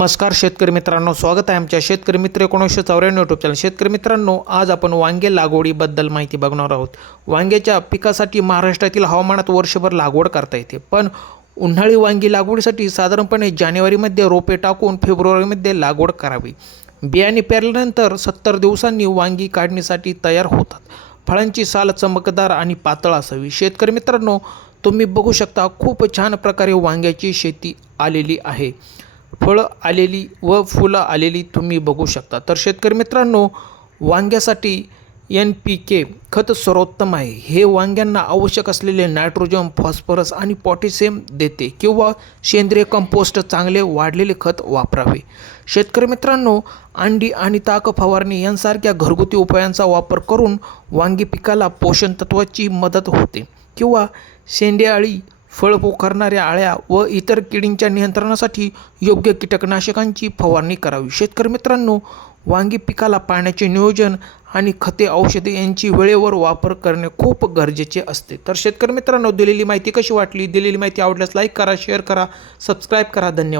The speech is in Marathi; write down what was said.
नमस्कार शेतकरी मित्रांनो स्वागत आहे आमच्या शेतकरी मित्र एकोणीसशे चौऱ्याण्णव युट्यूब चॅनल शेतकरी मित्रांनो आज आपण वांगे लागवडीबद्दल माहिती बघणार आहोत. वांग्याच्या पिकासाठी महाराष्ट्रातील हवामानात वर्षभर लागवड करता येते. पण उन्हाळी वांगी लागवडीसाठी साधारणपणे जानेवारीमध्ये रोपे टाकून फेब्रुवारीमध्ये लागवड करावी. बियाणे पेरल्यानंतर सत्तर दिवसांनी वांगी काढणीसाठी तयार होतात. फळांची साल चमकदार आणि पातळ असावी. शेतकरी मित्रांनो तुम्ही बघू शकता खूप छान प्रकारे वांग्याची शेती आलेली आहे. फळं आलेली व फुलं आलेली तुम्ही बघू शकता. तर शेतकरी मित्रांनो वांग्यासाठी एन पी के खत सर्वोत्तम आहे. हे वांग्यांना आवश्यक असलेले नायट्रोजन फॉस्फरस आणि पॉटॅशियम देते किंवा सेंद्रिय कंपोस्ट चांगले वाढलेले खत वापरावे. शेतकरी मित्रांनो अंडी आणि ताक फवारणी यांसारख्या घरगुती उपायांचा वापर करून वांगी पिकाला पोषण तत्वाची मदत होते किंवा शेंड्याळी फळ पोखरणाऱ्या आळ्या व इतर किडींच्या नियंत्रणासाठी योग्य कीटकनाशकांची फवारणी करावी. शेतकरी मित्रांनो वांगी पिकाला पाण्याचे नियोजन आणि खते औषधे यांची वेळेवर वापर करणे खूप गरजेचे असते. तर शेतकरी मित्रांनो दिलेली माहिती कशी वाटली? दिलेली माहिती आवडल्यास लाईक करा शेअर करा सबस्क्राईब करा. धन्यवाद.